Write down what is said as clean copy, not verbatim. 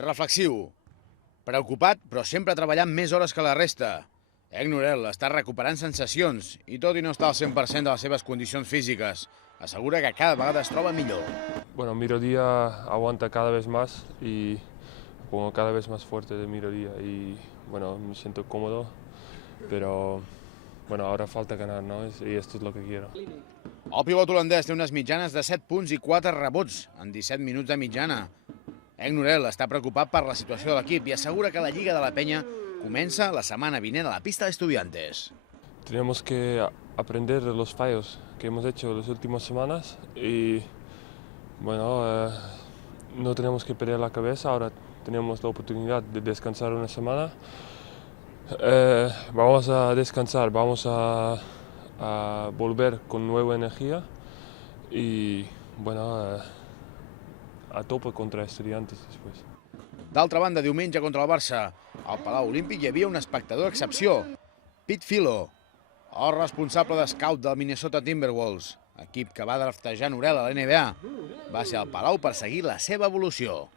Reflexiu, preocupat però sempre treballant més hores que la resta. Norel està recuperant sensacions i tot i no està al 100% de les seves condicions físiques, assegura que cada vegada es troba millor. Bueno, Mirodía aguanta cada vez más y pongo cada vez más fuerte de Mirodía y bueno, me siento cómodo, pero bueno, ahora falta ganar, ¿no? Y esto es lo que quiero. El pivot holandès té unes mitjanes de 7 punts i 4 rebots en 17 minuts de mitjana. Norel està preocupat per la situació de l'equip i assegura que la Lliga de la Penya comença la setmana vinent a la pista de Estudiantes. Tenemos que aprender de los fallos que hemos hecho las últimas semanas y bueno, no tenemos que perder la cabeza, ahora tenemos la oportunidad de descansar una semana. Vamos a descansar, vamos a volver con nueva energía y bueno, a tope contra Estudiantes després. D'altra banda, diumenge contra el Barça, al Palau Olímpic hi havia un espectador d'excepció, Pete Philo, el responsable de scout del Minnesota Timberwolves, equip que va draftejar Norel a la NBA. Va ser al Palau per seguir la seva evolució.